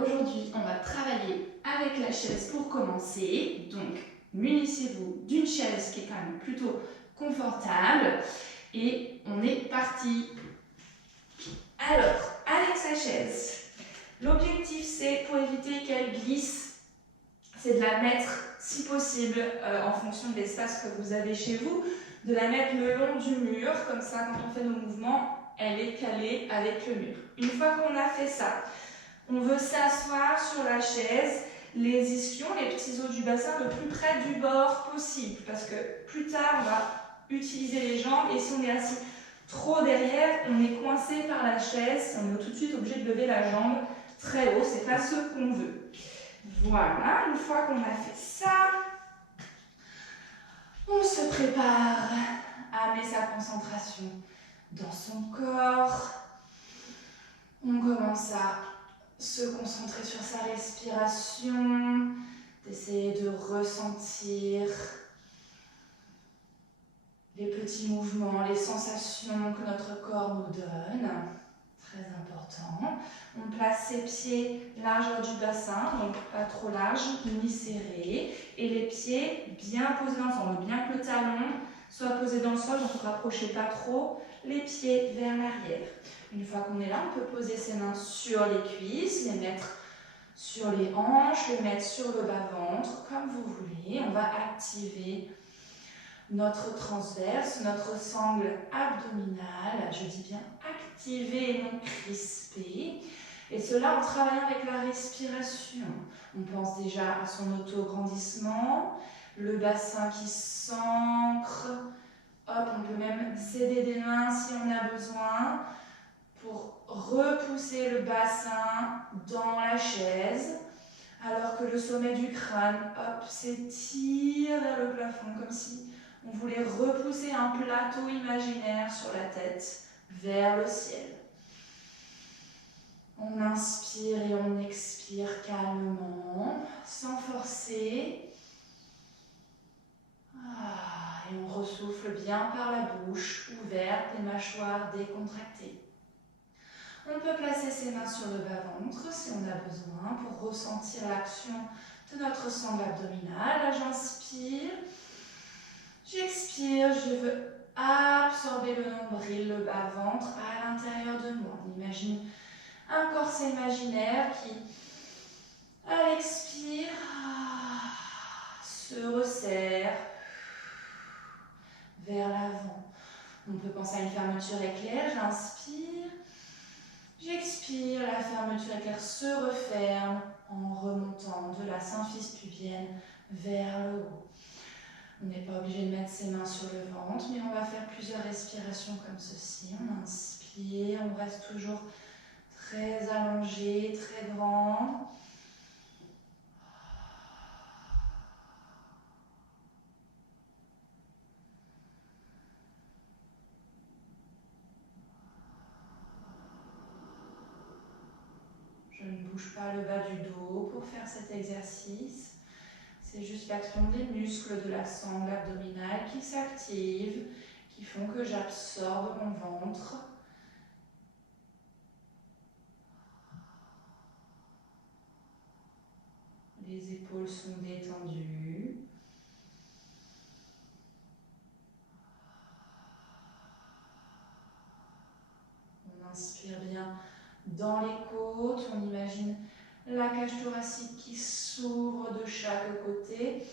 aujourd'hui, on va travailler avec la chaise pour commencer. Donc, munissez-vous d'une chaise qui est quand même plutôt confortable. Et on est parti. Alors, avec sa chaise, l'objectif c'est, pour éviter qu'elle glisse, c'est de la mettre, si possible, en fonction de l'espace que vous avez chez vous, de la mettre le long du mur. Comme ça, quand on fait nos mouvements, elle est calée avec le mur. Une fois qu'on a fait ça, on veut s'asseoir sur la chaise, les ischions, les petits os du bassin le plus près du bord possible. Parce que plus tard, on va utiliser les jambes et si on est assis trop derrière, on est coincé par la chaise. On est tout de suite obligé de lever la jambe très haut. C'est pas ce qu'on veut. Voilà, une fois qu'on a fait ça, on se prépare à mettre sa concentration dans son corps. On commence à se concentrer sur sa respiration, d'essayer de ressentir les petits mouvements, les sensations que notre corps nous donne. Très important. On place ses pieds largeur du bassin, donc pas trop large ni serré, et les pieds bien posés dans le sol, bien que le talon soit posé dans le sol, donc ne rapprochez pas trop les pieds vers l'arrière. Une fois qu'on est là, on peut poser ses mains sur les cuisses, les mettre sur les hanches, les mettre sur le bas-ventre, comme vous voulez. On va activer notre transverse, notre sangle abdominale, je dis bien activé et non crispé. Et cela en travaillant avec la respiration. On pense déjà à son auto-grandissement, le bassin qui s'ancre. Hop, on peut même céder des mains si on a besoin pour repousser le bassin dans la chaise. Alors que le sommet du crâne, hop, s'étire vers le plafond comme si on voulait repousser un plateau imaginaire sur la tête vers le ciel. On inspire et on expire calmement, sans forcer. Et on ressouffle bien par la bouche, ouverte, les mâchoires décontractées. On peut placer ses mains sur le bas-ventre si on a besoin pour ressentir l'action de notre sangle abdominale. Là, j'inspire. J'expire, je veux absorber le nombril, le bas-ventre à l'intérieur de moi. On imagine un corset imaginaire qui, à l'expire, se resserre vers l'avant. On peut penser à une fermeture éclair, j'inspire. J'expire, la fermeture éclair se referme en remontant de la symphyse pubienne vers le haut. On n'est pas obligé de mettre ses mains sur le ventre, mais on va faire plusieurs respirations comme ceci. On inspire, on reste toujours très allongé, très grand. Je ne bouge pas le bas du dos pour faire cet exercice. C'est juste l'action des muscles de la sangle abdominale qui s'activent, qui font que j'absorbe mon ventre. Les épaules sont détendues. On inspire bien dans les côtes, on imagine la cage thoracique qui s'ouvre de chaque côté.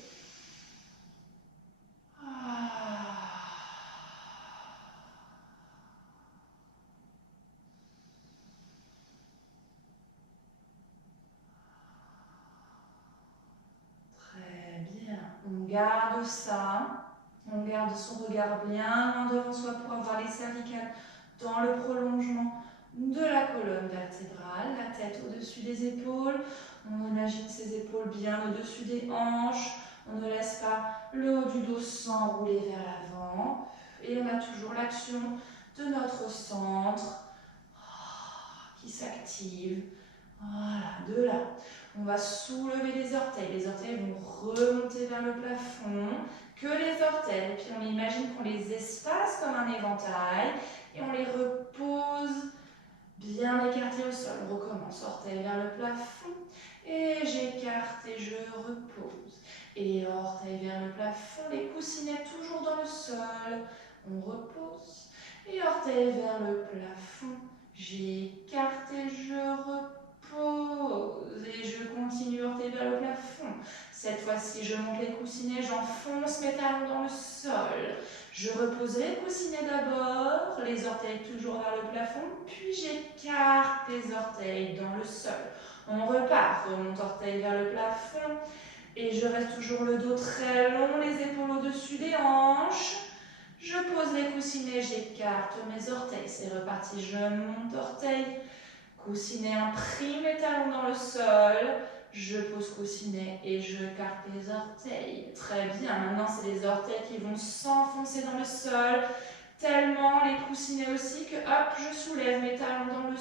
Très bien. On garde ça. On garde son regard bien loin devant soi pour avoir les cervicales dans le prolongement de la colonne vertébrale, la tête au-dessus des épaules. On imagine ses épaules bien au-dessus des hanches. On ne laisse pas le haut du dos s'enrouler vers l'avant. Et on a toujours l'action de notre centre qui s'active. Voilà, de là. On va soulever les orteils. Les orteils vont remonter vers le plafond. Que les orteils. Et puis on imagine qu'on les espace comme un éventail. Et on les repose bien écarté au sol. On recommence, orteil vers le plafond. Et j'écarte et je repose. Et orteil vers le plafond, les coussinets toujours dans le sol. On repose. Et orteil vers le plafond. J'écarte et je repose. Et je continue, orteil vers le plafond. Cette fois-ci, je monte les coussinets, j'enfonce mes talons dans le sol. Je repose les coussinets d'abord, les orteils toujours vers le plafond, puis j'écarte les orteils dans le sol. On repart, remonte orteil vers le plafond, et je reste toujours le dos très long, les épaules au-dessus des hanches. Je pose les coussinets, j'écarte mes orteils, c'est reparti, je monte orteil, coussinet, imprime les talons dans le sol, je pose coussinet et je carte les orteils. Très bien, maintenant c'est les orteils qui vont s'enfoncer dans le sol, tellement les coussinets aussi que hop, je soulève mes talons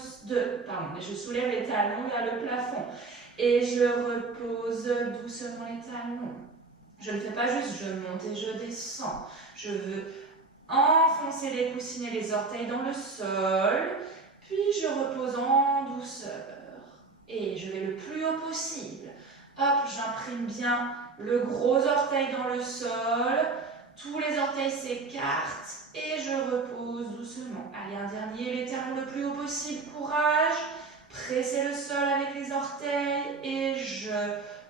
je soulève les talons vers le plafond et je repose doucement les talons. Je ne fais pas juste, je monte et je descends. Je veux enfoncer les coussinets, les orteils dans le sol, puis je repose en douceur. Et je vais le plus haut possible. Hop, j'imprime bien le gros orteil dans le sol. Tous les orteils s'écartent et je repose doucement. Allez, un dernier, les talons le plus haut possible. Courage. Pressez le sol avec les orteils et je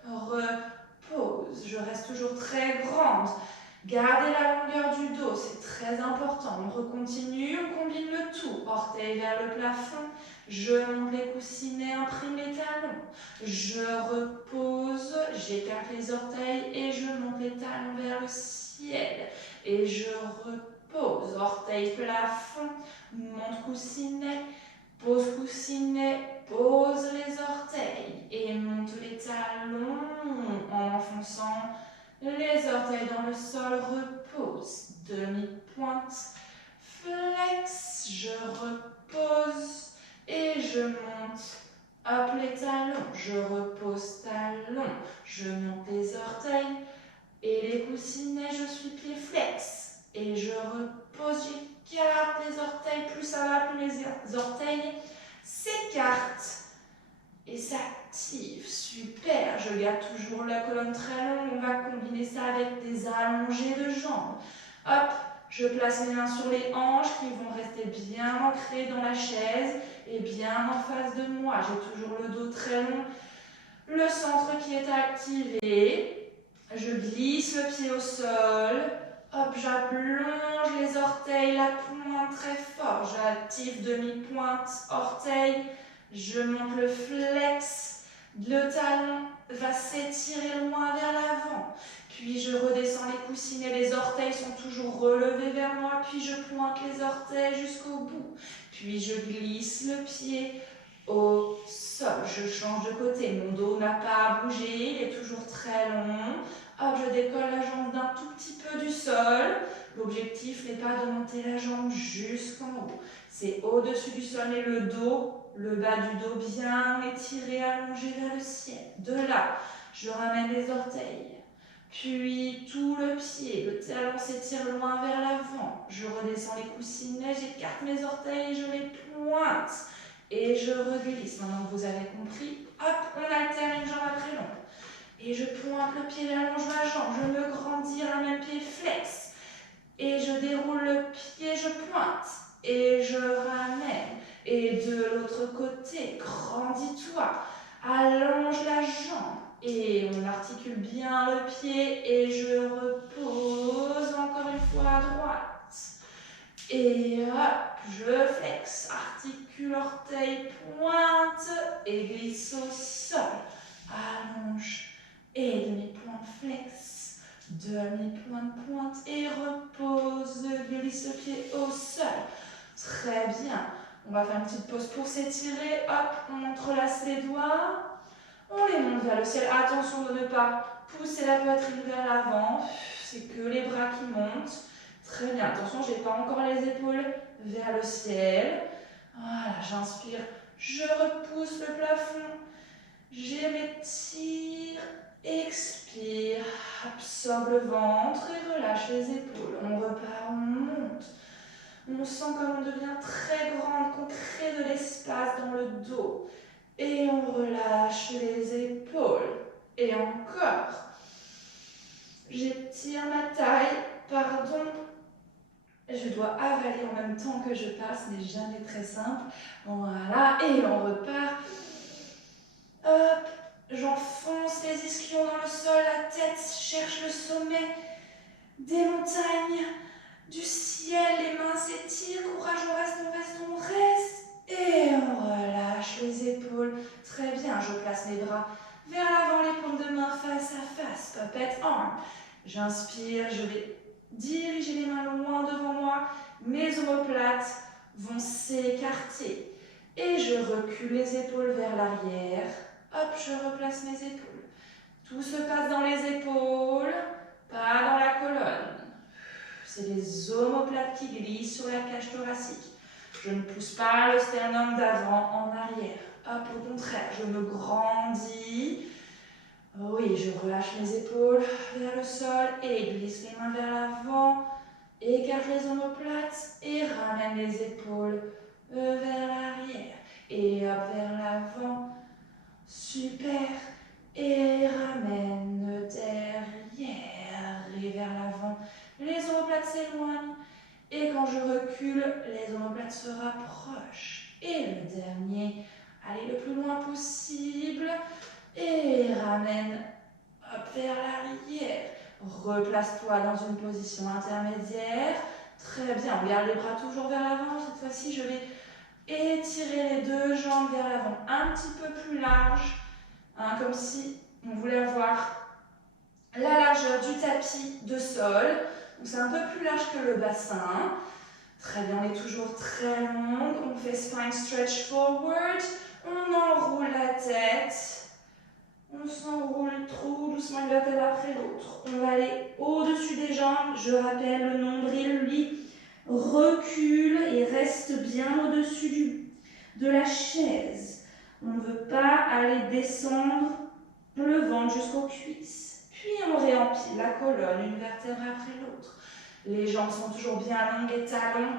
repose. Je reste toujours très grande. Gardez la longueur du dos, c'est très important. On recontinue, on combine le tout. Orteil vers le plafond. Je monte les coussinets, imprime les talons. Je repose, j'écarte les orteils et je monte les talons vers le ciel. Et je repose, orteil plafond, monte coussinet, pose coussinet, pose les orteils et monte les talons en enfonçant les orteils dans le sol, repose, demi-pointe, flex, je repose et je monte, hop les talons, je repose talons, je monte les orteils et les coussinets, je suis pied flex et je repose, j'écarte les orteils, plus ça va, plus les orteils s'écartent et s'active. Super, je garde toujours la colonne très longue. On va combiner ça avec des allongés de jambes. Hop, je place mes mains sur les hanches qui vont rester bien ancrées dans la chaise et bien en face de moi. J'ai toujours le dos très long, le centre qui est activé. Je glisse le pied au sol. Hop, j'allonge les orteils, la pointe très fort. J'active demi-pointe, orteil. Je monte le flex, le talon va s'étirer loin vers l'avant. Puis je redescends les coussinets, les orteils sont toujours relevés vers moi. Puis je pointe les orteils jusqu'au bout. Puis je glisse le pied au sol. Je change de côté, mon dos n'a pas à bouger, il est toujours très long. Hop, je décolle la jambe d'un tout petit peu du sol. L'objectif n'est pas de monter la jambe jusqu'en haut. C'est au-dessus du sol, mais le dos, le bas du dos bien étiré, allongé vers le ciel. De là, je ramène les orteils. Puis tout le pied, le talon s'étire loin vers l'avant. Je redescends les coussinets, j'écarte mes orteils et je les pointe. Et je reglisse. Maintenant que vous avez compris, hop, on alterne une jambe après l'autre. Et je pointe le pied, j'allonge ma jambe, je me grandis, ramène pied flex. Et je déroule le pied, je pointe. Et je ramène. Et de l'autre côté, grandis-toi. Allonge la jambe. Et on articule bien le pied. Et je repose encore une fois à droite. Et hop, je flex. Articule orteil, pointe. Et glisse au sol. Allonge. Et demi-pointe flex, demi-pointe pointe et repose, glisse le pied au sol. Très bien. On va faire une petite pause pour s'étirer. Hop, on entrelace les doigts. On les monte vers le ciel. Attention de ne pas pousser la poitrine vers l'avant. C'est que les bras qui montent. Très bien. Attention, je n'ai pas encore les épaules vers le ciel. Voilà, j'inspire. Je repousse le plafond. J'étire. Expire, absorbe le ventre et relâche les épaules. On repart, on monte. On sent comme on devient très grande, qu'on crée de l'espace dans le dos. Et on relâche les épaules. Et encore. J'étire ma taille, pardon. Je dois avaler en même temps que je parle, ce n'est jamais très simple. Voilà, et on repart. Hop, j'enfonce les ischions dans le sol, la tête cherche le sommet des montagnes, du ciel, les mains s'étirent, courage, on reste. Et on relâche les épaules. Très bien, je place mes bras vers l'avant, les paumes de main face à face, puppet arm. J'inspire, je vais diriger les mains loin devant moi, mes omoplates vont s'écarter. Et je recule les épaules vers l'arrière. Hop, je replace mes épaules. Tout se passe dans les épaules, pas dans la colonne. C'est les omoplates qui glissent sur la cage thoracique. Je ne pousse pas le sternum d'avant en arrière. Hop, au contraire, je me grandis. Oui, je relâche mes épaules vers le sol et glisse les mains vers l'avant. Écarte les omoplates et ramène les épaules vers l'arrière. Et hop, vers l'avant. Super. Et ramène derrière et vers l'avant. Les omoplates s'éloignent. Et quand je recule, les omoplates se rapprochent. Et le dernier, allez le plus loin possible. Et ramène hop, vers l'arrière. Replace-toi dans une position intermédiaire. Très bien, on garde les bras toujours vers l'avant. Cette fois-ci, je vais étirer les deux jambes vers l'avant un petit peu plus large. Hein, comme si on voulait avoir la largeur du tapis de sol. Donc c'est un peu plus large que le bassin. Très bien, on est toujours très long. On fait spine stretch forward. On enroule la tête. On s'enroule trop doucement une vertèbre après l'autre. On va aller au-dessus des jambes. Je rappelle, le nombril, lui, recule et reste bien au-dessus de la chaise. On ne veut pas aller descendre le ventre jusqu'aux cuisses. Puis on réempile la colonne, une vertèbre après l'autre. Les jambes sont toujours bien longues et talons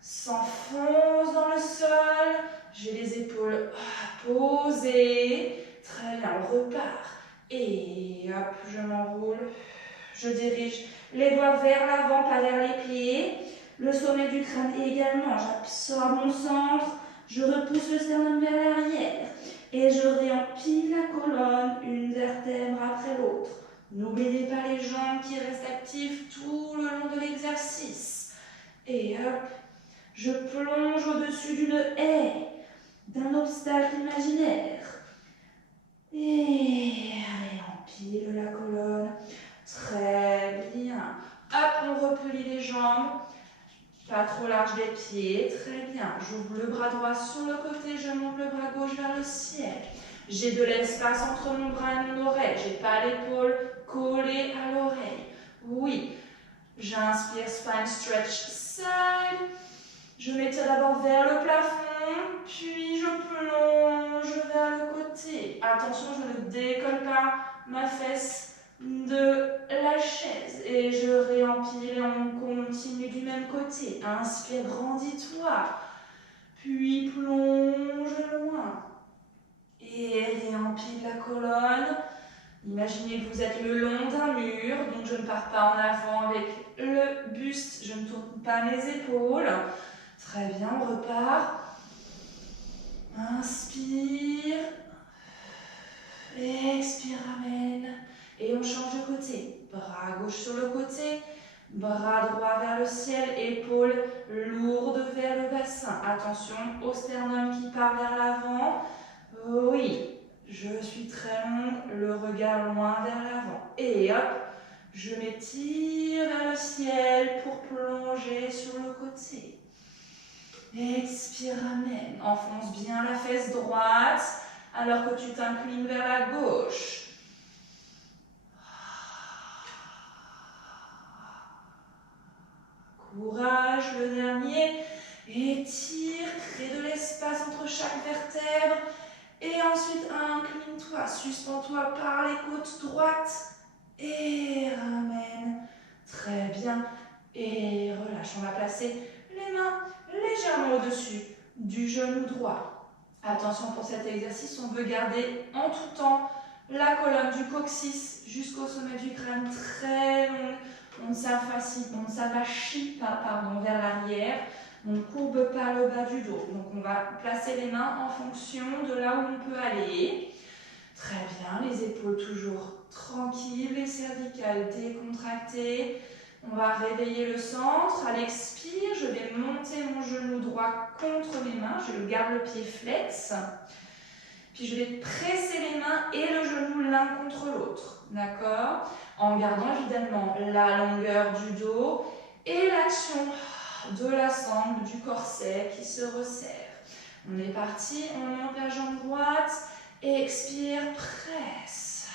s'enfoncent dans le sol. J'ai les épaules posées. Très bien, on repart. Et hop, je m'enroule. Je dirige les doigts vers l'avant, pas vers les pieds. Le sommet du crâne également. J'absorbe mon centre. Je repousse le sternum vers l'arrière. Et je réempile la colonne, une vertèbre après l'autre. N'oubliez pas les jambes qui restent actives tout le long de l'exercice. Et hop, je plonge au-dessus d'une haie, d'un obstacle imaginaire. Et réempile la colonne. Très bien. Hop, on replie les jambes. Pas trop large des pieds. Très bien. J'ouvre le bras droit sur le côté. Je monte le bras gauche vers le ciel. J'ai de l'espace entre mon bras et mon oreille. J'ai pas l'épaule collée à l'oreille. Oui. J'inspire, spine stretch side. Je m'étire d'abord vers le plafond, puis je plonge vers le côté. Attention, je ne décolle pas ma fesse de la chaise. Et je réempile et on continue du même côté. Inspire, grandis-toi. Puis plonge loin. Et réempile la colonne. Imaginez que vous êtes le long d'un mur, donc je ne pars pas en avant avec le buste, je ne tourne pas mes épaules. Très bien, on repart. Inspire. Expire, ramène. Et on change de côté. Bras gauche sur le côté. Bras droit vers le ciel. Épaules lourdes vers le bassin. Attention au sternum qui part vers l'avant. Oui, je suis très longue. Le regard loin vers l'avant. Et hop, je m'étire vers le ciel pour plonger sur le côté. Expire, ramène. Enfonce bien la fesse droite alors que tu t'inclines vers la gauche. Courage, le dernier. Étire, crée de l'espace entre chaque vertèbre. Et ensuite, incline-toi, suspends-toi par les côtes droites. Et ramène. Très bien. Et relâche. On va placer les mains légèrement au-dessus du genou droit. Attention pour cet exercice, on veut garder en tout temps la colonne du coccyx jusqu'au sommet du crâne très longue. On ne s'avachit pas vers l'arrière. On ne courbe pas le bas du dos. Donc on va placer les mains en fonction de là où on peut aller. Très bien, les épaules toujours tranquilles, les cervicales décontractées. On va réveiller le centre. À l'expire, je vais monter mon genou droit contre mes mains. Je garde le pied flex. Puis je vais presser les mains et le genou l'un contre l'autre. D'accord? En gardant évidemment la longueur du dos et l'action de la sangle du corset qui se resserre. On est parti, on monte la jambe droite. Expire, presse.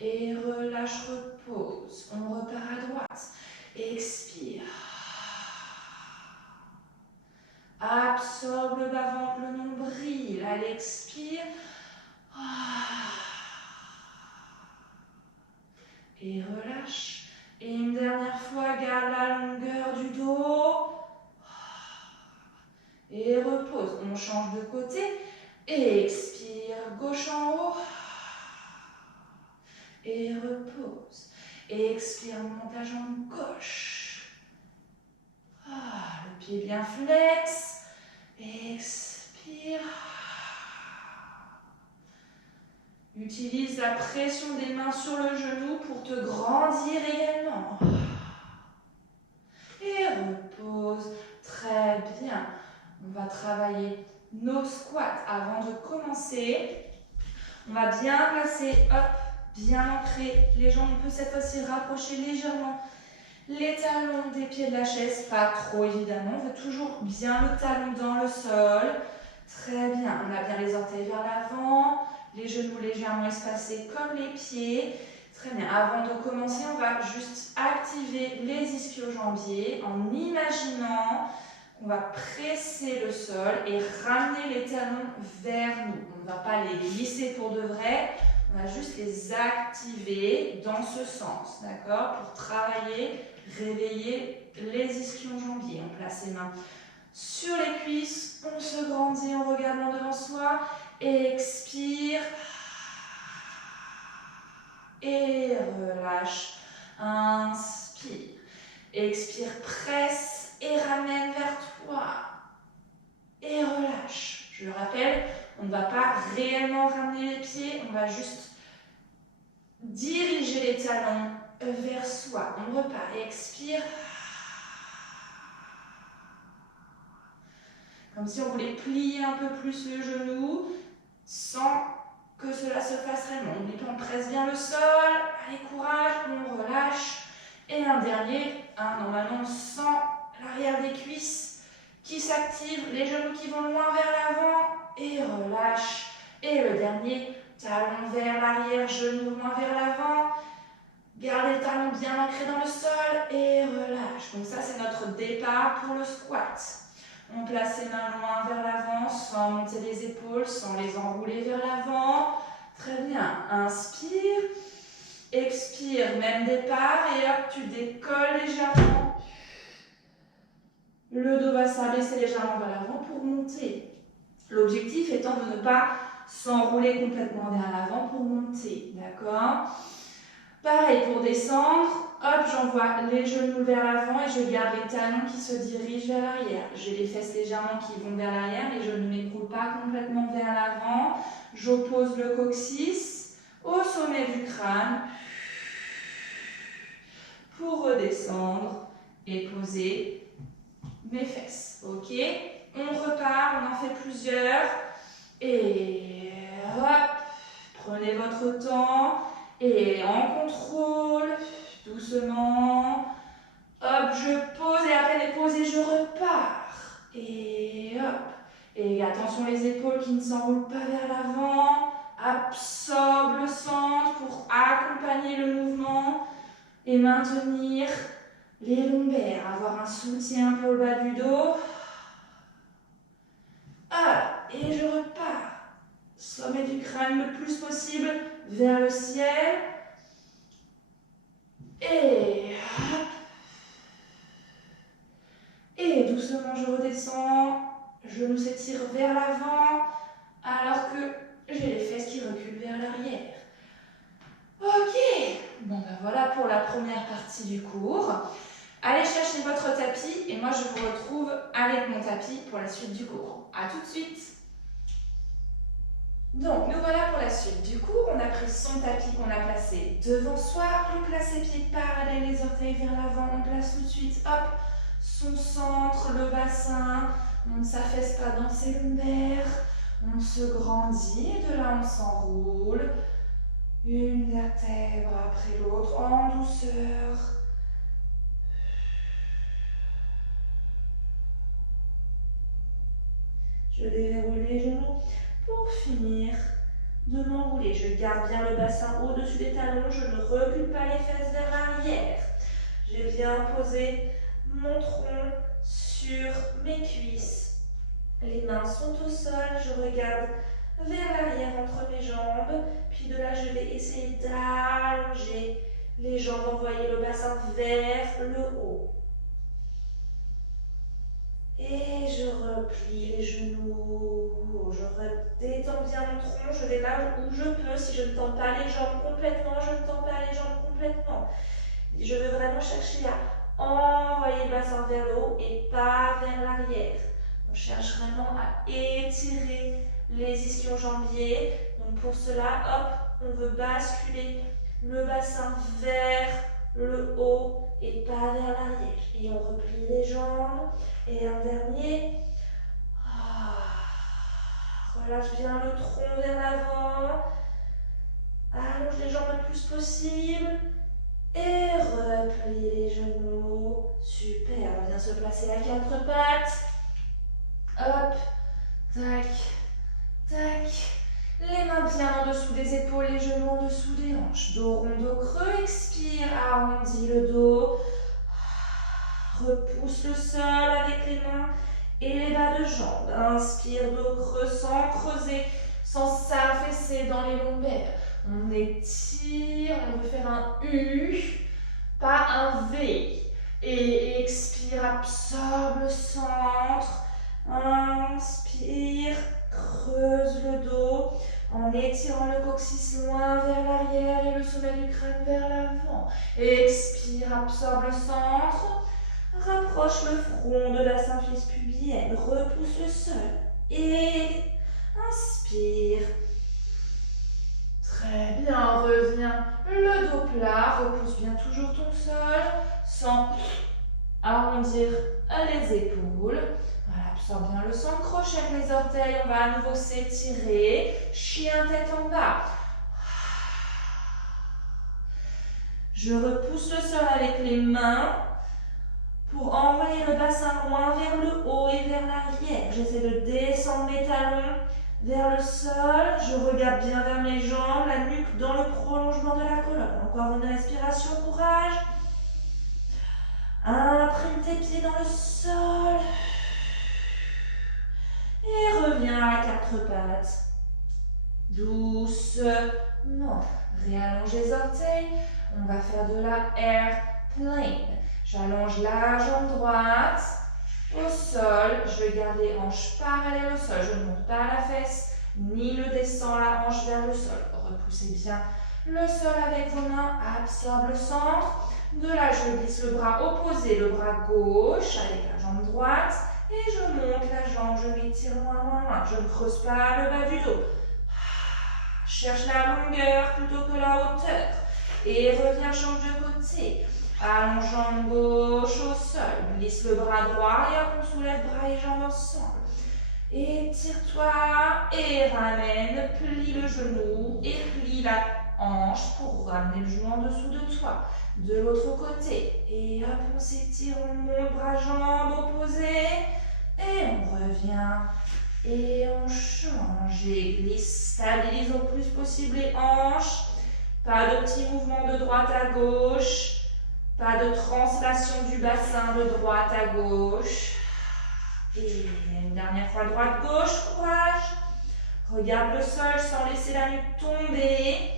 Et relâche, repose. On repart à droite. Expire. Absorbe le bas-ventre, le nombril. À l'expire. Et relâche. Et une dernière fois, garde la longueur du dos. Et repose. On change de côté. Et expire, gauche en haut. Et repose. Et expire, monte la jambe gauche. Le pied bien flex. Expire. Utilise la pression des mains sur le genou pour te grandir également. Et repose. Très bien. On va travailler nos squats avant de commencer. On va bien placer, bien ancrer les jambes. On peut cette fois-ci rapprocher légèrement les talons des pieds de la chaise, pas trop évidemment. On veut toujours bien le talon dans le sol. Très bien. On a bien les orteils vers l'avant, les genoux légèrement espacés comme les pieds. Très bien. Avant de commencer, on va juste activer les ischio-jambiers en imaginant qu'on va presser le sol et ramener les talons vers nous. On ne va pas les glisser pour de vrai, on va juste les activer dans ce sens, d'accord? Pour travailler, réveiller les ischio-jambiers. On place les mains sur les cuisses, on se grandit en regardant devant soi, expire et relâche, inspire, expire, presse et ramène vers toi et relâche. Je le rappelle, on ne va pas réellement ramener les pieds, on va juste diriger les talons vers soi. On repart, expire. Comme si on voulait plier un peu plus le genou sans que cela se fasse réellement. On presse bien le sol, allez courage, on relâche. Et un dernier, normalement on sent l'arrière des cuisses qui s'active, les genoux qui vont loin vers l'avant et relâche. Et le dernier, talon vers l'arrière, genoux loin vers l'avant. Gardez le talon bien ancré dans le sol et relâche. Donc ça c'est notre départ pour le squat. On place les mains loin vers l'avant sans monter les épaules, sans les enrouler vers l'avant. Très bien. Inspire. Expire, même départ. Et hop, tu décolles légèrement. Le dos va s'abaisser légèrement vers l'avant pour monter. L'objectif étant de ne pas s'enrouler complètement vers l'avant pour monter. D'accord ? Pareil pour descendre, hop, j'envoie les genoux vers l'avant et je garde les talons qui se dirigent vers l'arrière. J'ai les fesses légèrement qui vont vers l'arrière, les genoux n'écroulent pas complètement vers l'avant. J'oppose le coccyx au sommet du crâne pour redescendre et poser mes fesses. Ok, on repart, on en fait plusieurs. Et hop, prenez votre temps. Et en contrôle, doucement, hop, je pose et à peine posé, je repars. Et hop, et attention les épaules qui ne s'enroulent pas vers l'avant, absorbe le centre pour accompagner le mouvement et maintenir les lombaires, avoir un soutien pour le bas du dos. Hop, et je repars. Sommet du crâne le plus possible vers le ciel. Et hop. Et doucement, je redescends. Genoux s'étirent vers l'avant, alors que j'ai les fesses qui reculent vers l'arrière. Ok, bon ben voilà pour la première partie du cours. Allez chercher votre tapis et moi je vous retrouve avec mon tapis pour la suite du cours. A tout de suite. Donc nous voilà pour la suite du cours. On a pris son tapis qu'on a placé devant soi. On place ses pieds parallèles, les orteils vers l'avant. On place tout de suite, hop, son centre, le bassin. On ne s'affaisse pas dans ses lombaires. On se grandit et de là on s'enroule. Une vertèbre après l'autre en douceur. Je déverrouille les genoux pour finir de m'enrouler. Je garde bien le bassin au-dessus des talons. Je ne recule pas les fesses vers l'arrière. Je viens poser mon tronc sur mes cuisses. Les mains sont au sol. Je regarde vers l'arrière entre mes jambes. Puis de là, je vais essayer d'allonger les jambes, envoyer le bassin vers le haut. Et je replie les genoux, je détends bien mon tronc, je vais là où je peux. Si je ne tends pas les jambes complètement, je ne tends pas les jambes complètement. Je veux vraiment chercher à envoyer le bassin vers le haut et pas vers l'arrière. On cherche vraiment à étirer les ischio-jambiers. Donc pour cela, hop, on veut basculer le bassin vers le haut et pas vers l'arrière. Et on replie les jambes. Et un dernier. Relâche bien le tronc vers l'avant. Allonge les jambes le plus possible. Et replie les genoux. Super. On vient se placer à quatre pattes. Hop. Tac. Tac. Les mains bien en dessous des épaules, les genoux en dessous des hanches. Dos rond, dos creux. Expire. Arrondis le dos. Repousse le sol avec les mains et les bas de jambes. Inspire, dos creux sans creuser, sans s'affaisser dans les lombaires. On étire, on veut faire un U, pas un V. Et expire, absorbe le centre. Inspire, creuse le dos en étirant le coccyx loin vers l'arrière et le sommet du crâne vers l'avant. Expire, absorbe le centre. Rapproche le front de la symphyse pubienne, repousse le sol et inspire. Très bien, reviens le dos plat, repousse bien toujours ton sol sans arrondir les épaules. Voilà, absorbe bien le sang, crochet avec les orteils, on va à nouveau s'étirer, chien tête en bas. Je repousse le sol avec les mains. Pour envoyer le bassin loin vers le haut et vers l'arrière, j'essaie de descendre mes talons vers le sol. Je regarde bien vers mes jambes, la nuque dans le prolongement de la colonne. Encore une respiration, courage. Imprime tes pieds dans le sol. Et reviens à quatre pattes. Doucement. Réallonge les orteils. On va faire de la airplane. J'allonge la jambe droite au sol, je garde les hanches parallèles au sol, je ne monte pas la fesse, ni ne descends la hanche vers le sol. Repoussez bien le sol avec vos mains, absorbe le centre. De là, je glisse le bras opposé, le bras gauche avec la jambe droite et je monte la jambe, je m'étire loin, loin, loin. Je ne creuse pas le bas du dos. Cherche la longueur plutôt que la hauteur. Et reviens, change de côté. Allonge jambe gauche au sol, glisse le bras droit et hop, on soulève bras et jambes ensemble. Étire-toi et ramène, plie le genou et plie la hanche pour ramener le genou en dessous de toi. De l'autre côté, et hop, on s'étire, on monte bras, jambes opposées et on revient. Et on change et glisse, stabilise au plus possible les hanches. Pas de petits mouvements de droite à gauche. Pas de translation du bassin de droite à gauche. Et une dernière fois droite-gauche, courage. Regarde le sol sans laisser la nuque tomber.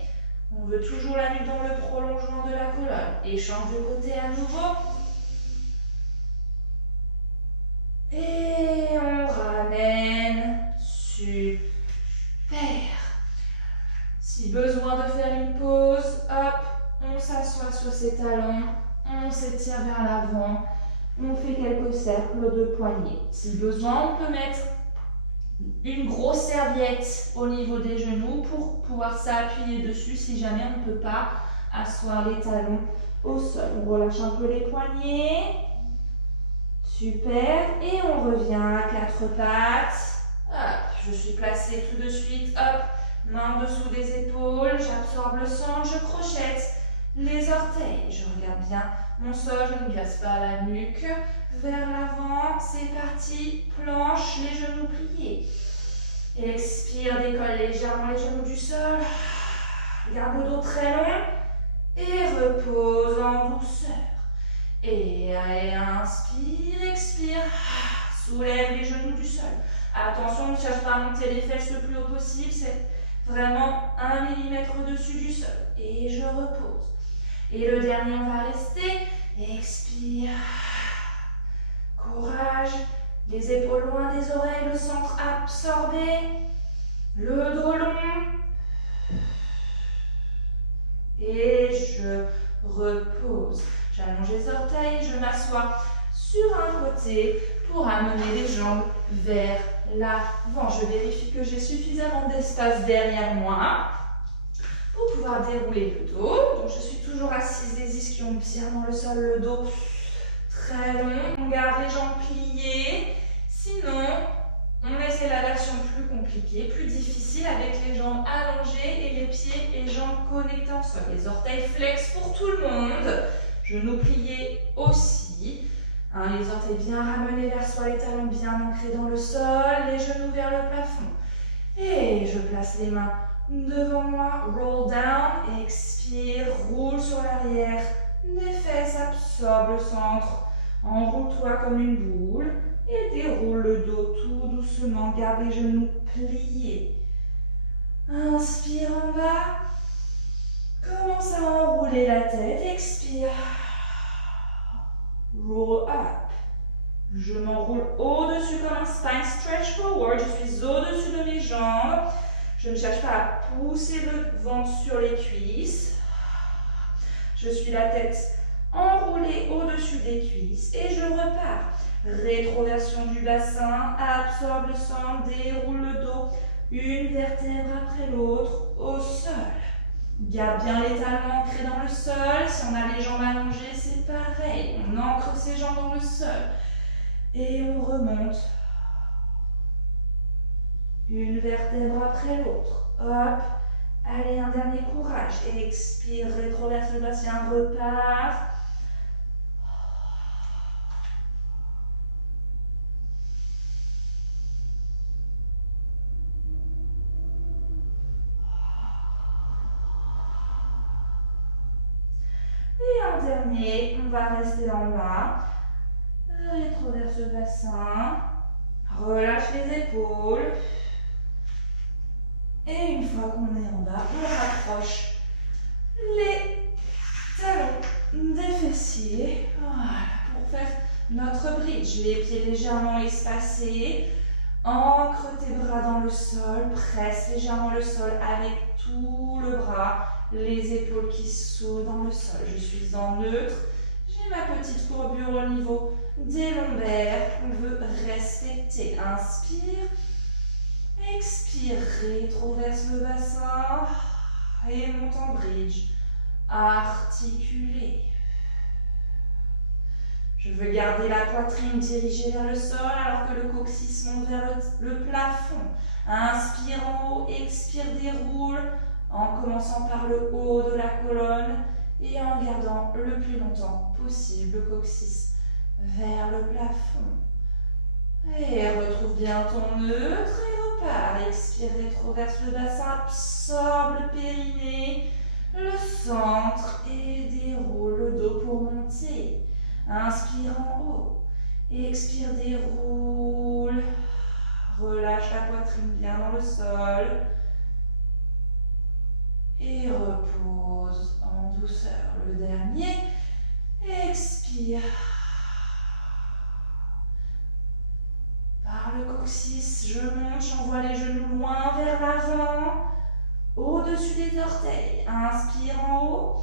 On veut toujours la nuque dans le prolongement de la colonne. Et change de côté à nouveau. Et on ramène. Super. Si besoin de faire une pause, hop, on s'assoit sur ses talons, on s'étire vers l'avant, on fait quelques cercles de poignets. Si besoin, on peut mettre une grosse serviette au niveau des genoux pour pouvoir s'appuyer dessus si jamais on ne peut pas asseoir les talons au sol. On relâche un peu les poignets. Super. Et on revient à quatre pattes. Hop, je suis placée tout de suite. Hop, main en dessous des épaules. J'absorbe le sang, je crochette les orteils. Je regarde bien mon sol, je ne glace pas la nuque. Vers l'avant, c'est parti. Planche, les genoux pliés. Expire, décolle légèrement les genoux du sol. Garde le dos très long. Et repose en douceur. Et allez, inspire, expire. Soulève les genoux du sol. Attention, ne cherche pas à monter les fesses le plus haut possible. C'est vraiment 1 millimètre au-dessus du sol. Et je repose. Et le dernier, on va rester. Expire. Courage. Les épaules loin des oreilles, le centre absorbé. Le dos long. Et je repose. J'allonge les orteils, je m'assois sur un côté pour amener les jambes vers l'avant. Je vérifie que j'ai suffisamment d'espace derrière moi pour pouvoir dérouler le dos. Donc je suis toujours assise, les ischions bien dans le sol, le dos très long. On garde les jambes pliées. Sinon, on essaie la version plus compliquée, plus difficile avec les jambes allongées et les pieds et jambes connectés en sol. Les orteils flex pour tout le monde. Genoux pliés aussi. Les orteils bien ramenés vers soi, les talons bien ancrés dans le sol, les genoux vers le plafond. Et je place les mains devant moi, roll down, expire, roule sur l'arrière. Les fesses absorbent le centre. Enroule-toi comme une boule. Et déroule le dos tout doucement. Garde les genoux pliés. Inspire en bas. Commence à enrouler la tête. Expire. Roll up. Je m'enroule au-dessus comme un spine stretch forward. Je suis au-dessus de mes jambes. Je ne cherche pas à pousser le ventre sur les cuisses. Je suis la tête enroulée au-dessus des cuisses. Et je repars. Rétroversion du bassin, absorbe le sang, déroule le dos, une vertèbre après l'autre, au sol. Garde bien les talons ancrés dans le sol. Si on a les jambes allongées, c'est pareil. On ancre ses jambes dans le sol. Et on remonte. Une vertèbre après l'autre. Hop. Allez, un dernier courage. Expire, rétroverse le bassin, repart. Dernier, on va rester en bas. Rétroverse le bassin. Relâche les épaules. Et une fois qu'on est en bas, on rapproche les talons des fessiers. Voilà, pour faire notre bridge. Les pieds légèrement espacés. Ancre tes bras dans le sol. Presse légèrement le sol avec tout le bras. Les épaules qui s'ouvrent dans le sol. Je suis en neutre. J'ai ma petite courbure au niveau des lombaires. On veut respecter. Inspire. Expire. Rétroverse le bassin. Et monte en bridge. Articulé. Je veux garder la poitrine dirigée vers le sol alors que le coccyx monte vers le plafond. Inspire en haut. Expire, déroule. En commençant par le haut de la colonne et en gardant le plus longtemps possible le coccyx vers le plafond. Et retrouve bien ton neutre et repars. Expire, rétroverse le bassin, absorbe le périnée, le centre et déroule le dos pour monter. Inspire en haut. Expire, déroule. Relâche la poitrine bien dans le sol. Et repose en douceur. Le dernier, expire. par le coccyx, je monte, j'envoie les genoux loin vers l'avant, au-dessus des orteils. Inspire en haut,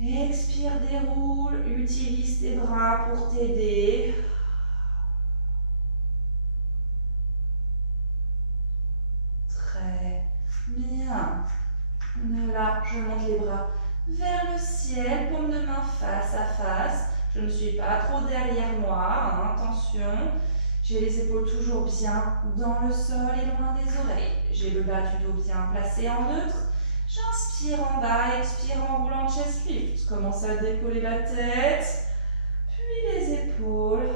expire, déroule, utilise tes bras pour t'aider. Très bien. De là, je monte les bras vers le ciel, paume de main face à face. Je ne suis pas trop derrière moi, attention. J'ai les épaules toujours bien dans le sol et loin des oreilles. J'ai le bas du dos bien placé en neutre. J'inspire en bas, expire en roulant chest lift. Commence à décoller la tête, puis les épaules.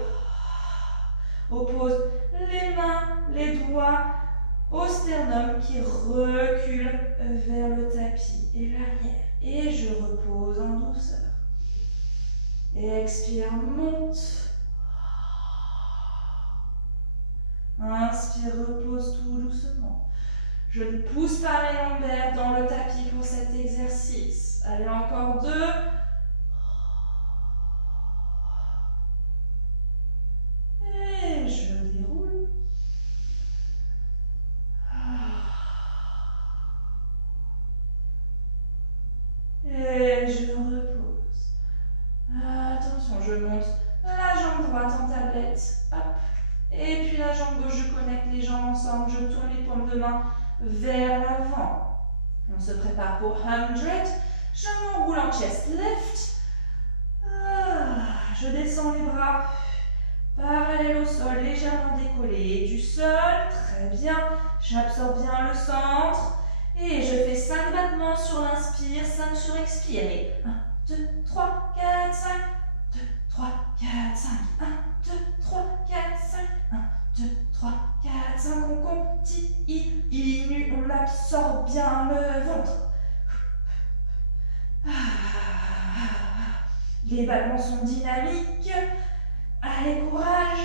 Oppose les mains, les doigts au sternum qui recule vers le tapis et l'arrière. Et je repose en douceur. Expire, monte. Inspire, repose tout doucement. Je ne pousse pas mes lombaires dans le tapis pour cet exercice. Allez, encore 2. Et je déroule. Et je repose. Attention, je monte la jambe droite en tablette. Hop. Et puis la jambe gauche, je connecte les jambes ensemble. Je tourne les paumes de main vers l'avant. On se prépare pour 100. Je m'enroule en chest lift. Je descends les bras parallèles au sol, légèrement décollés du sol. Très bien. J'absorbe bien le centre. Et je fais 5 battements sur l'inspire, 5 sur expire. 1, 2, 3, 4, 5. 2, 3, 4, 5. 1, 2, 3, 4, 5. 1, 2, 3, 4, 5. On continue. On absorbe bien le ventre. Les battements sont dynamiques. Allez, courage.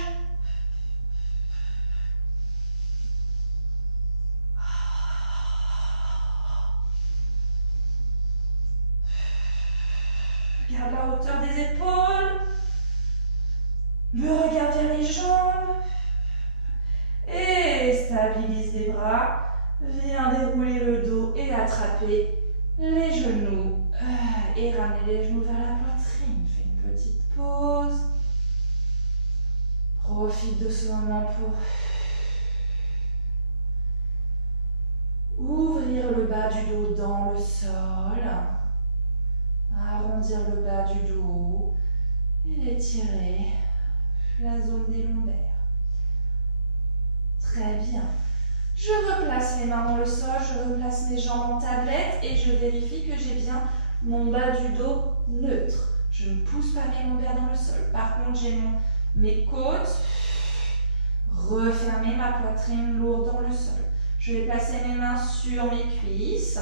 Regarde la hauteur des épaules. Le regard vers les jambes. Et stabilise les bras. Viens dérouler le dos et attraper les genoux. Et ramener les genoux vers la poitrine. Fais une petite pause. Profite de ce moment pour ouvrir le bas du dos dans le sol. Arrondir le bas du dos et étirer la zone des lombaires. Très bien. Je replace les mains dans le sol, je replace mes jambes en tablette et je vérifie que j'ai bien mon bas du dos neutre. Je ne pousse pas mes lombaires dans le sol. Par contre, j'ai mes côtes. Refermer ma poitrine lourde dans le sol. Je vais placer mes mains sur mes cuisses.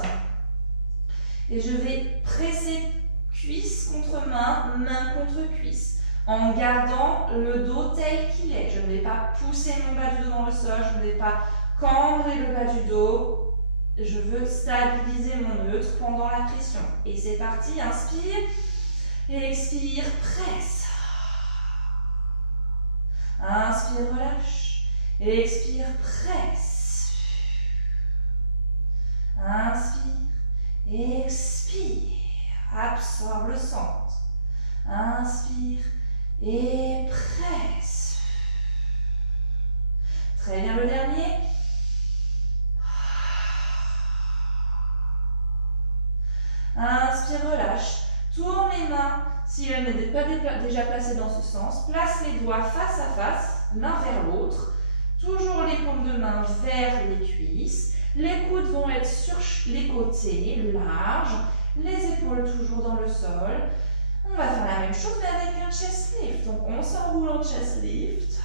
Et je vais presser cuisse contre main, main contre cuisse. En gardant le dos tel qu'il est. Je ne vais pas pousser mon bas du dos dans le sol. Je ne vais pas cambrer le bas du dos. Je veux stabiliser mon neutre pendant la pression. Et c'est parti. Inspire. Et expire. Presse. Inspire, relâche. Expire, presse. Inspire, expire. Absorbe le centre. Inspire et presse. Très bien, le dernier. Inspire, relâche. Tourne les mains. Si elles n'étaient pas déjà placées dans ce sens, place les doigts face à face, l'un vers l'autre. Toujours les paumes de main vers les cuisses. Les coudes vont être sur les côtés, larges. Les épaules toujours dans le sol. On va faire la même chose mais avec un chest lift. Donc on s'enroule en chest lift.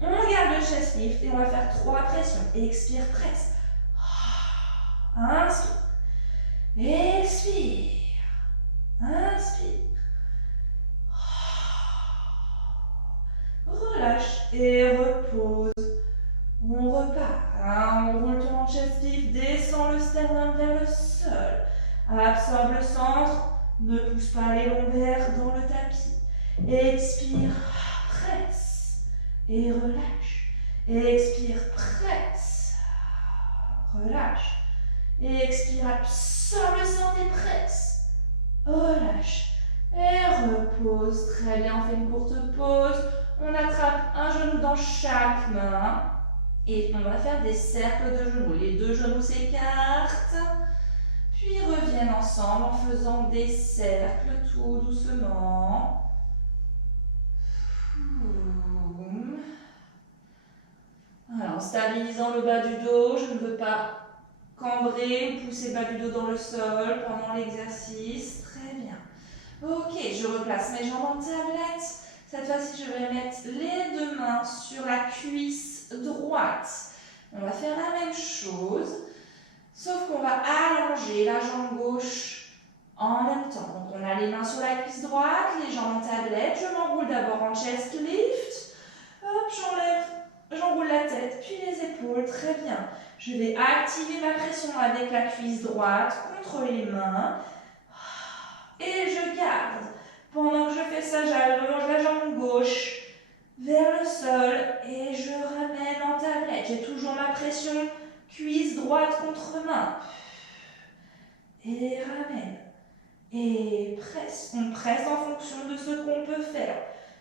On garde le chest lift et on va faire 3 pressions. Expire, presse. Inspire. Expire. Inspire. Relâche et repose. On repart. On roule ton chest lift, descend le sternum vers le sol. Absorbe le centre. Ne pousse pas les lombaires dans le tapis. Expire. Presse. et relâche. Et expire, presse. Relâche. Et expire, absorbe le sang et presse. Relâche. Et repose. Très bien, on fait une courte pause. On attrape un genou dans chaque main. Et on va faire des cercles de genoux. Les deux genoux s'écartent. Puis reviennent ensemble en faisant des cercles tout doucement. Alors, en stabilisant le bas du dos, je ne veux pas cambrer ou pousser le bas du dos dans le sol pendant l'exercice. Très bien. Ok, je replace mes jambes en tablette. Cette fois-ci, je vais mettre les deux mains sur la cuisse droite. On va faire la même chose, sauf qu'on va allonger la jambe gauche en même temps. Donc, on a les mains sur la cuisse droite, les jambes en tablette. Je m'enroule d'abord en chest lift. Hop, j'enroule la tête, puis les épaules. Très bien. Je vais activer ma pression avec la cuisse droite contre les mains. Et je garde. Pendant que je fais ça, j'allonge la jambe gauche vers le sol et je ramène en tablette. J'ai toujours ma pression cuisse droite contre main. Et ramène. Et presse. On presse en fonction de ce qu'on peut faire.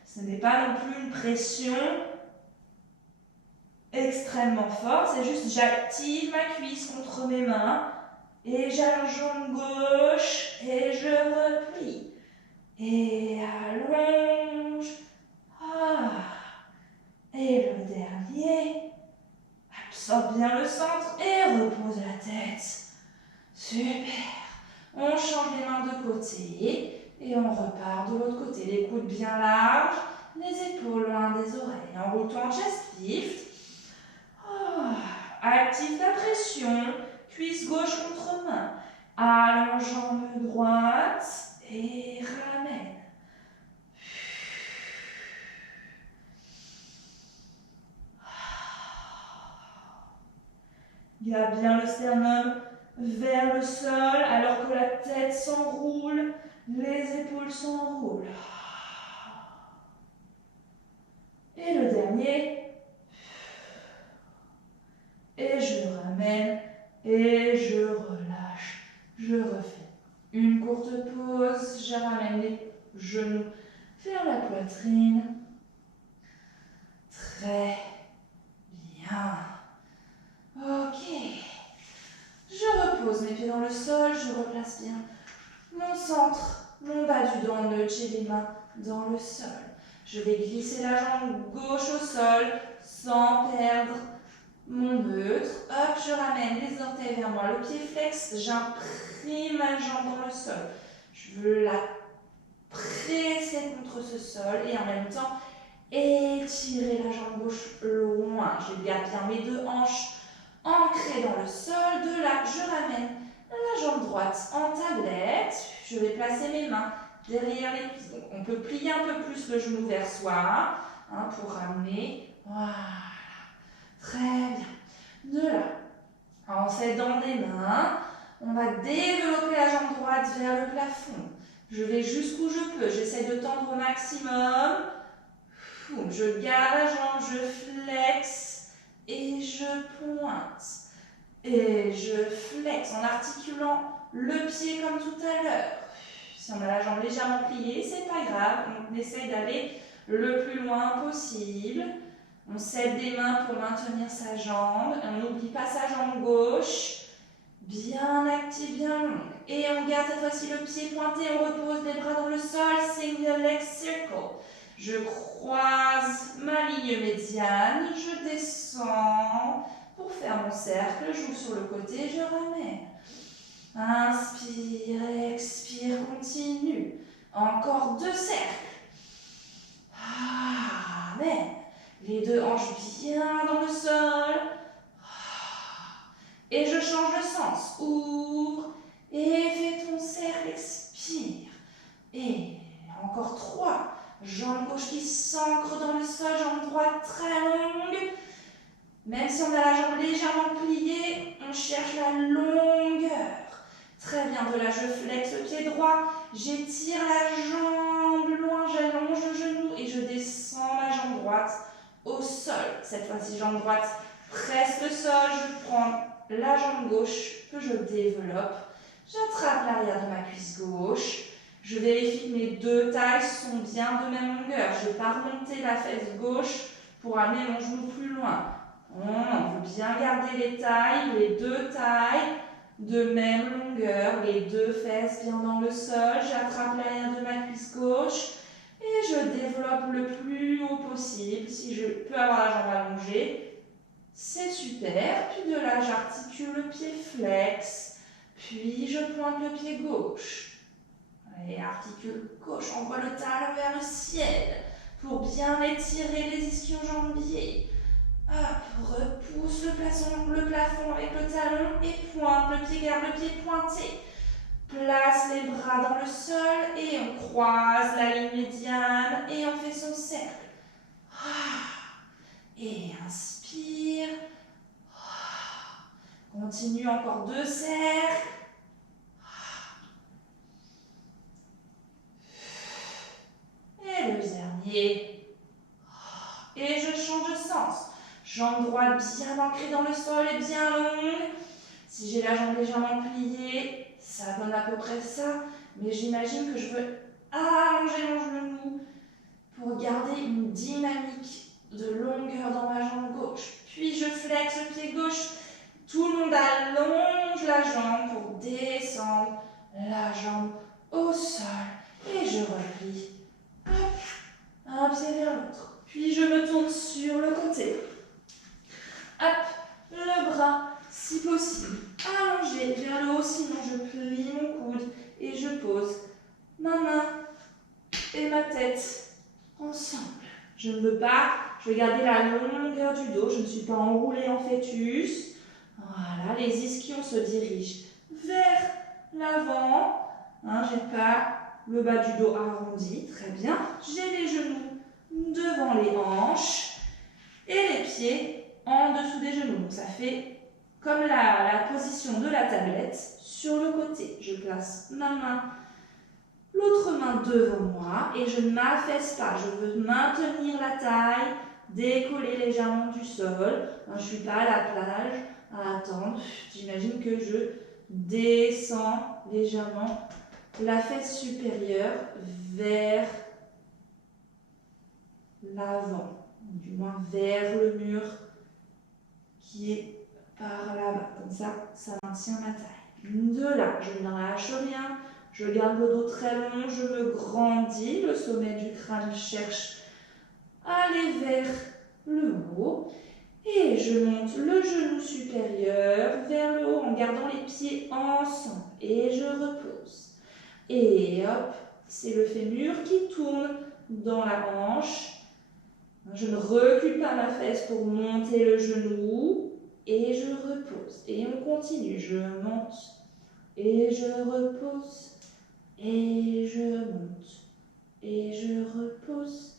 Ce n'est pas non plus une pression extrêmement forte. C'est juste j'active ma cuisse contre mes mains. Et j'allonge jambe gauche et je replie. Et allonge. Et le dernier. Absorbe bien le centre et repose la tête. Super. On change les mains de côté et on repart de l'autre côté. Les coudes bien larges, les épaules loin des oreilles. Enroule-toi en chest lift. Active ta pression. Cuisse gauche contre main. Allonge jambe droite et ramène. Garde bien le sternum vers le sol alors que la tête s'enroule, les épaules s'enroulent. Et le dernier. Et je ramène et je relâche. Je refais une courte pause. Je ramène les genoux vers la poitrine. Très bien. Ok. Je repose mes pieds dans le sol. Je replace bien mon centre, mon bas du dos neutre. J'ai les mains dans le sol. Je vais glisser la jambe gauche au sol sans perdre mon neutre. Hop, je ramène les orteils vers moi. Le pied flex, j'imprime ma jambe dans le sol. Je veux la presser contre ce sol et en même temps étirer la jambe gauche loin. Je garde bien mes deux hanches ancrées dans le sol. De là, je ramène la jambe droite en tablette. Je vais placer mes mains derrière les cuisses. Donc, on peut plier un peu plus le genou vers soi pour ramener. Voilà. Très bien. De là, en s'aidant des mains, on va développer la jambe droite vers le plafond. Je vais jusqu'où je peux. J'essaie de tendre au maximum. Je garde la jambe, je flexe et je pointe. Et je flexe en articulant le pied comme tout à l'heure. Si on a la jambe légèrement pliée, c'est pas grave. On essaie d'aller le plus loin possible. On s'aide des mains pour maintenir sa jambe. On n'oublie pas sa jambe gauche. Bien active, bien longue. Et on garde cette fois-ci le pied pointé. On repose les bras dans le sol. Single leg circle. Je croise ma ligne médiane. Je descends pour faire mon cercle. J'ouvre sur le côté. Je ramène. Inspire, expire, continue. Encore 2 cercles. Amen. Les deux hanches bien dans le sol. Et je change le sens. Ouvre et fais ton cercle. Expire. Et encore 3. Jambe gauche qui s'ancre dans le sol. Jambe droite très longue. Même si on a la jambe légèrement pliée, on cherche la longueur. Très bien. De là, je flexe le pied droit. J'étire la jambe loin. J'allonge le genou et je descends la jambe droite au sol. Cette fois-ci, jambe droite presse le sol, je prends la jambe gauche que je développe, j'attrape l'arrière de ma cuisse gauche, je vérifie que mes deux tailles sont bien de même longueur, je ne vais pas remonter la fesse gauche pour amener mon genou plus loin. On veut bien garder les tailles, les deux tailles de même longueur, les deux fesses bien dans le sol, j'attrape l'arrière de ma cuisse gauche et je développe le plus haut possible. Si je peux avoir la jambe allongée, c'est super. Puis de là, j'articule le pied flex, puis je pointe le pied gauche. Et articule gauche, envoie le talon vers le ciel pour bien étirer les ischio-jambiers. Hop, repousse le plafond avec le talon et pointe le pied, garde le pied pointé. Place les bras dans le sol et on croise la ligne médiane et on fait son cercle. Et inspire. Continue encore 2 cercles. Et le dernier. Et je change de sens. Jambe droite bien ancrée dans le sol et bien longue. Si j'ai la jambe légèrement pliée, ça donne à peu près ça. Mais j'imagine que je veux allonger mon genou pour garder une dynamique de longueur dans ma jambe gauche. Puis je flexe le pied gauche. Tout le monde allonge la jambe pour descendre la jambe au sol. Et je replie. Hop, un pied vers l'autre. Puis je me tourne sur le côté. Hop, le bras, si possible, allongé vers le haut, sinon je plie mon coude et je pose ma main et ma tête ensemble. Je ne veux pas, je vais garder la longueur du dos, je ne suis pas enroulée en fœtus. Voilà, les ischions se dirigent vers l'avant. Je n'ai pas le bas du dos arrondi, très bien. J'ai les genoux devant les hanches et les pieds en dessous des genoux. Donc ça fait comme la position de la tablette sur le côté. Je place ma main, l'autre main devant moi et je ne m'affaisse pas. Je veux maintenir la taille, décoller légèrement du sol. Je ne suis pas à la plage à attendre. J'imagine que je descends légèrement la fesse supérieure vers l'avant, du moins vers le mur qui est par là-bas. Comme ça, ça maintient ma taille. De là, je ne lâche rien. Je garde le dos très long, je me grandis. Le sommet du crâne cherche à aller vers le haut. Et je monte le genou supérieur vers le haut en gardant les pieds ensemble. Et je repose. Et hop, c'est le fémur qui tourne dans la hanche. Je ne recule pas ma fesse pour monter le genou. Et je repose. Et on continue. Je monte. Et je repose. Et je monte. Et je repose.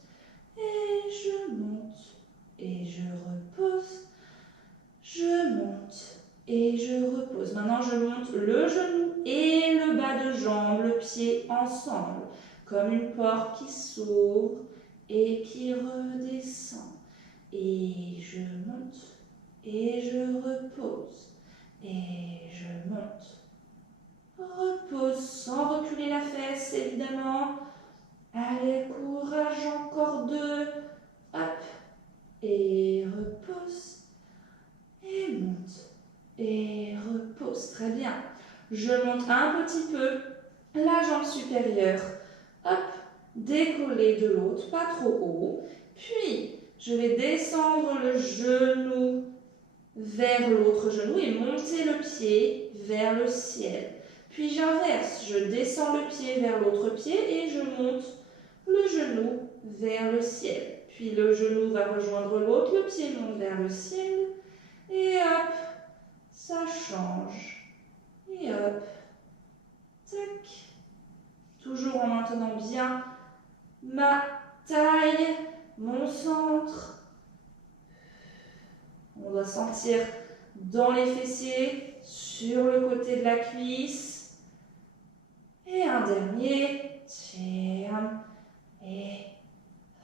Et je monte. Et je repose. Je monte. Et je repose. Maintenant, je monte le genou et le bas de jambe, le pied ensemble, comme une porte qui s'ouvre et qui redescend. Et je monte. Et je repose. Et je monte. Repose sans reculer la fesse, évidemment. Allez, courage, encore 2. Hop. Et repose. Et monte. Et repose. Très bien. Je monte un petit peu la jambe supérieure. Hop. Décoller de l'autre, pas trop haut. Puis, je vais descendre le genou vers l'autre genou et monter le pied vers le ciel. Puis j'inverse, je descends le pied vers l'autre pied et je monte le genou vers le ciel. Puis le genou va rejoindre l'autre, le pied monte vers le ciel. Et hop, ça change. Et hop, tac. Toujours en maintenant bien ma taille, mon centre. On doit sentir dans les fessiers, sur le côté de la cuisse. Et un dernier. Tiens. Et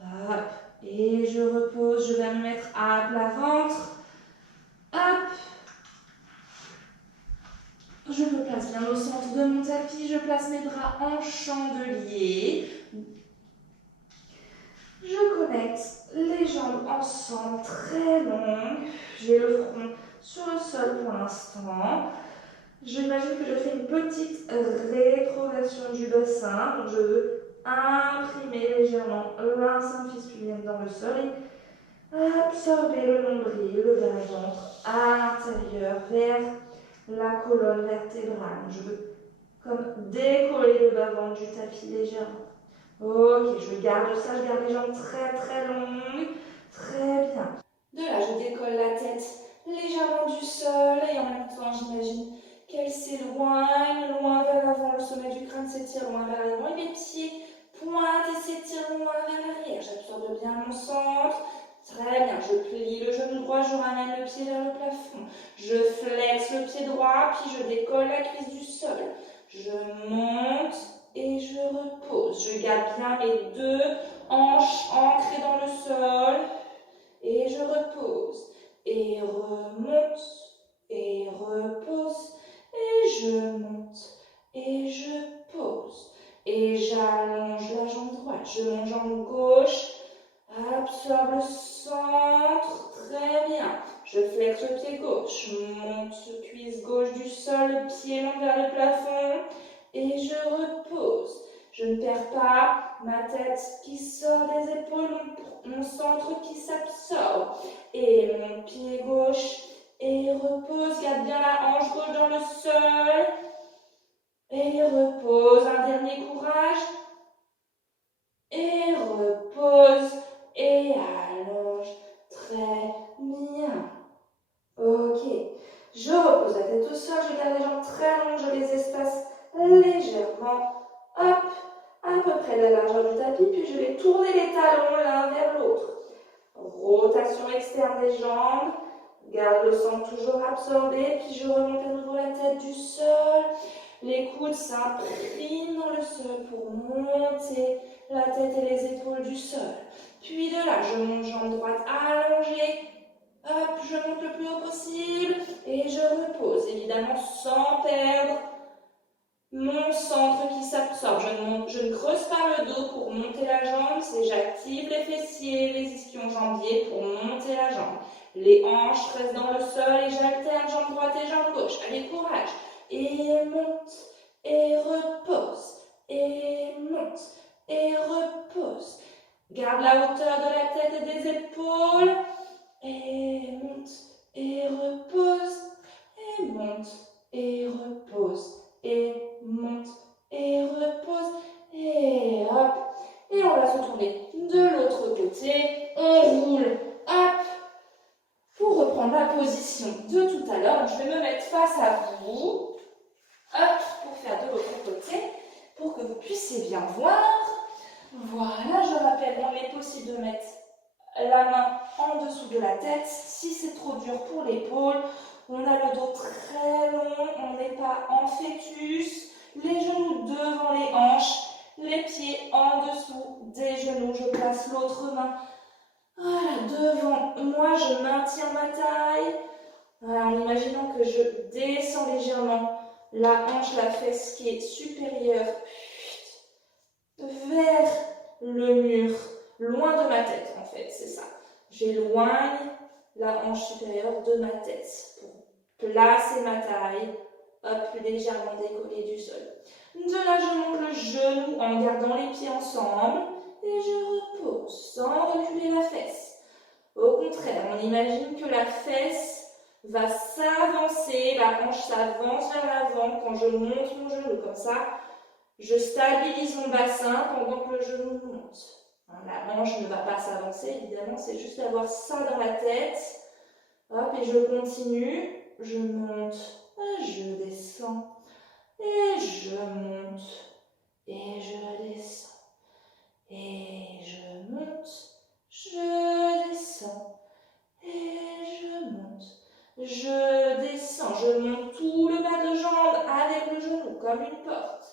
hop. et je repose. Je vais me mettre à plat ventre. Hop. Je me place bien au centre de mon tapis. Je place mes bras en chandelier. Je connecte les jambes ensemble, très longues. J'ai le front sur le sol pour l'instant. J'imagine que je fais une petite rétrogression du bassin. Donc je veux imprimer légèrement la symphyse pubienne dans le sol et absorber le nombril, le bas-ventre à l'intérieur vers la colonne vertébrale. Je veux comme décoller le bas-ventre du tapis légèrement. Ok, je garde ça, je garde les jambes très très longues. Très bien. De là, je décolle la tête légèrement du sol et en même temps, j'imagine qu'elle s'éloigne loin vers l'avant. Le sommet du crâne s'étire loin vers l'avant et les pieds pointent et s'étirent loin vers l'arrière. J'absorbe bien mon centre. Très bien, je plie le genou droit, je ramène le pied vers le plafond. Je flexe le pied droit, puis je décolle la cuisse du sol. Je monte et je repose. Je garde bien mes deux hanches ancrées dans le sol. Et je repose. Et remonte. Et repose. Et je monte. Et je pose. Et j'allonge la jambe droite. Je longe jambe gauche. Absorbe le centre. Très bien. Je flexe le pied gauche. Monte cuisse gauche du sol. Le pied monte vers le plafond. Et je repose. Je ne perds pas ma tête qui sort des épaules, mon centre qui s'absorbe. Et mon pied gauche. Et repose. Garde bien la hanche gauche dans le sol. Et repose. Un dernier courage. Et repose. Et allonge. Très bien. Ok. Je repose la tête au sol. Je garde les jambes très longues. Je les espace légèrement. Hop. À peu près de la largeur du tapis. Puis je vais tourner les talons l'un vers l'autre. Rotation externe des jambes. Garde le centre toujours absorbé. Puis je remonte à nouveau la tête du sol. Les coudes s'impriment dans le sol pour monter la tête et les épaules du sol. Puis de là, je monte jambe droite allongée. Hop, je monte le plus haut possible. Et je repose, évidemment sans perdre mon centre qui s'absorbe. Je ne creuse pas le dos pour monter la jambe. C'est j'active les fessiers, les ischio-jambiers pour monter la jambe. Les hanches restent dans le sol et j'alterne jambe droite et jambe gauche. Allez, courage. Et monte. Et repose. Et monte. Et repose. Garde la hauteur de la tête et des épaules. Et monte. Et repose. Et monte. Et repose. Et monte. Et repose. Et hop. Et on va se tourner de l'autre côté. On roule. Hop. Pour reprendre la position de tout à l'heure, je vais me mettre face à vous. Hop, pour faire de l'autre côté, pour que vous puissiez bien voir. Voilà, je rappelle, on est possible de mettre la main en dessous de la tête. Si c'est trop dur pour l'épaule, on a le dos très long, on n'est pas en fœtus. Les genoux devant les hanches, les pieds en dessous des genoux. Je place l'autre main voilà, devant moi, je maintiens ma taille. Voilà, en imaginant que je descends légèrement la hanche, la fesse qui est supérieure vers le mur, loin de ma tête en fait, c'est ça. J'éloigne la hanche supérieure de ma tête pour placer ma taille, hop, légèrement décollée du sol. De là, je monte le genou en gardant les pieds ensemble et je repose sans reculer la fesse. Au contraire, on imagine que la fesse va s'avancer, la hanche s'avance vers l'avant quand je monte mon genou. Comme ça, je stabilise mon bassin pendant que le genou monte. La hanche ne va pas s'avancer, évidemment, c'est juste d'avoir ça dans la tête. Hop, et je continue, je monte, je descends, et je monte, et je descends, et je monte, je descends, et je monte, je descends, je monte tout le bas de jambe avec le genou comme une porte,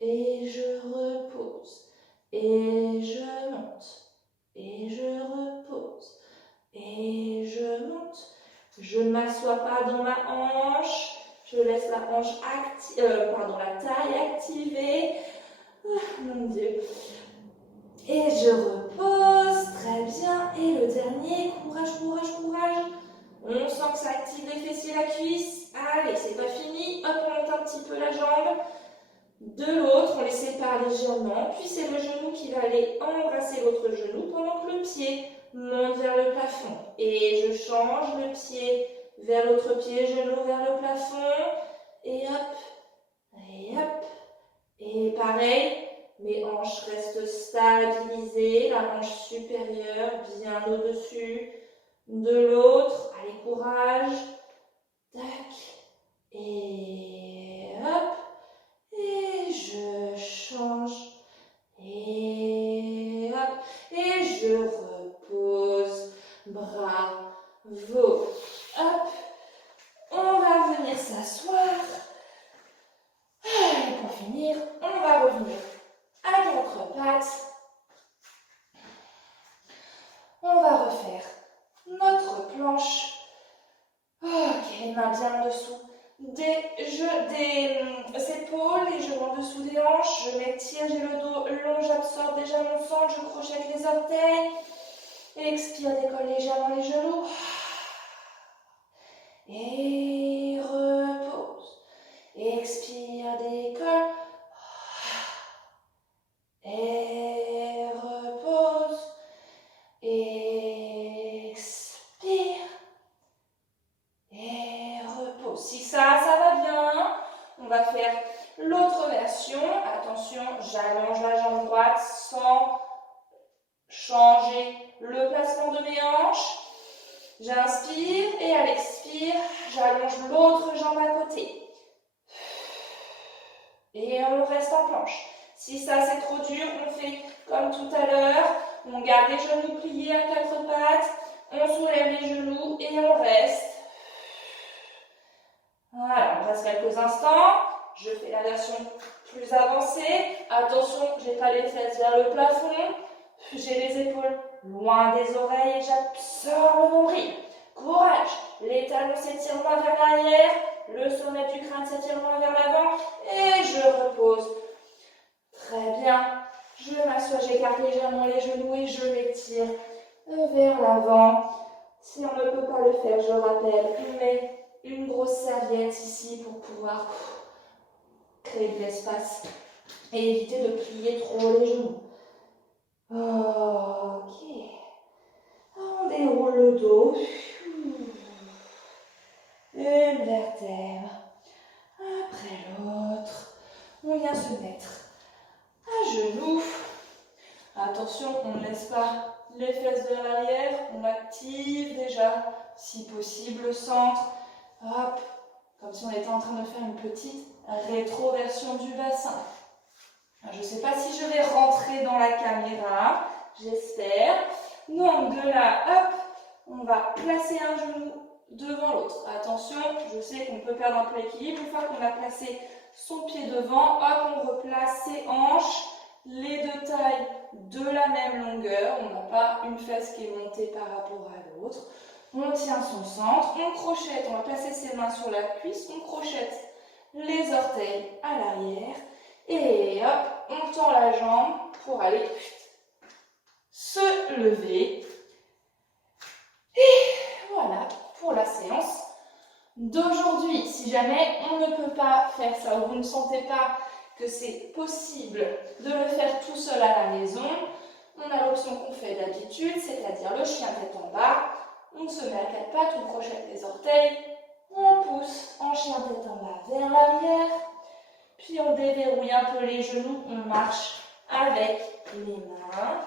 et je repose, et je monte, et je repose. Et je monte. Je ne m'assois pas dans ma hanche. Je laisse la hanche la taille activée. Oh, mon Dieu. Et je repose. Très bien. Et le dernier, courage, courage, courage. On sent que ça active les fessiers, la cuisse. Allez, c'est pas fini. Hop, on monte un petit peu la jambe. De l'autre, on les sépare légèrement. Puis c'est le genou qui va aller embrasser l'autre genou pendant que le pied monte vers le plafond. Et je change le pied vers l'autre pied, genou vers le plafond. Et hop, et hop. Et pareil, mes hanches restent stabilisées. La hanche supérieure bien au-dessus de l'autre. Allez, courage. Tac. Et hop. Et je change. Et hop. Et je repose. Bravo. Hop. On va venir s'asseoir. Et pour finir, on va revenir à quatre pattes. On va refaire notre planche. Ok, les mains bien en dessous des épaules, les genoux en dessous des hanches. Je m'étire, j'ai le dos long, j'absorbe déjà mon sang, je crochette les orteils. Expire, décolle légèrement les genoux. Et repose. Expire, décolle. Et repose. Expire. Et repose. Si ça va bien, on va faire l'autre version. Attention, j'allonge la jambe droite sans changer le placement de mes hanches. J'inspire et à l'expire, j'allonge l'autre jambe à côté. Et on reste en planche. Si ça c'est trop dur, on fait comme tout à l'heure. On garde les genoux pliés à quatre pattes. On soulève les genoux et on reste. Voilà, on reste quelques instants. Je fais la version plus avancée. Attention, je n'ai pas les fesses vers le plafond. J'ai les épaules loin des oreilles et j'absorbe le nombril. Courage. Les talons s'étirent moins vers l'arrière. Le sommet du crâne s'étire moins vers l'avant. Et je repose. Très bien. Je m'assois, j'écarte légèrement les genoux et je m'étire vers l'avant. Si on ne peut pas le faire, je rappelle, on met une grosse serviette ici pour pouvoir créer de l'espace et éviter de plier trop les genoux. Ok. On déroule le dos. Une vertèbre après l'autre. On vient se mettre à genoux. Attention, on ne laisse pas les fesses vers l'arrière. On active déjà, si possible, le centre. Hop, comme si on était en train de faire une petite rétroversion du bassin. Je ne sais pas si je vais rentrer dans la caméra, j'espère. Donc de là, hop, on va placer un genou devant l'autre. Attention, je sais qu'on peut perdre un peu l'équilibre. Une fois qu'on a placé son pied devant, hop, on replace ses hanches, les deux tailles de la même longueur. On n'a pas une fesse qui est montée par rapport à l'autre. On tient son centre, on crochette, on va placer ses mains sur la cuisse, on crochette les orteils à l'arrière. Et hop, on tend la jambe pour aller se lever. Et voilà pour la séance d'aujourd'hui. Si jamais on ne peut pas faire ça ou vous ne sentez pas que c'est possible de le faire tout seul à la maison, on a l'option qu'on fait d'habitude, c'est-à-dire le chien tête en bas. On se met à quatre pattes, on crochette les orteils, on pousse en chien tête en bas vers l'arrière. Puis on déverrouille un peu les genoux, on marche avec les mains.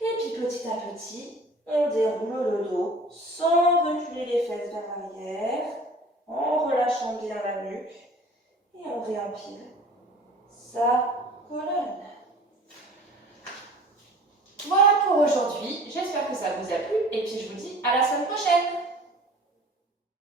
Et puis petit à petit, on déroule le dos sans reculer les fesses vers l'arrière, en relâchant bien la nuque. Et on réempile sa colonne. Voilà pour aujourd'hui, j'espère que ça vous a plu et puis je vous dis à la semaine prochaine.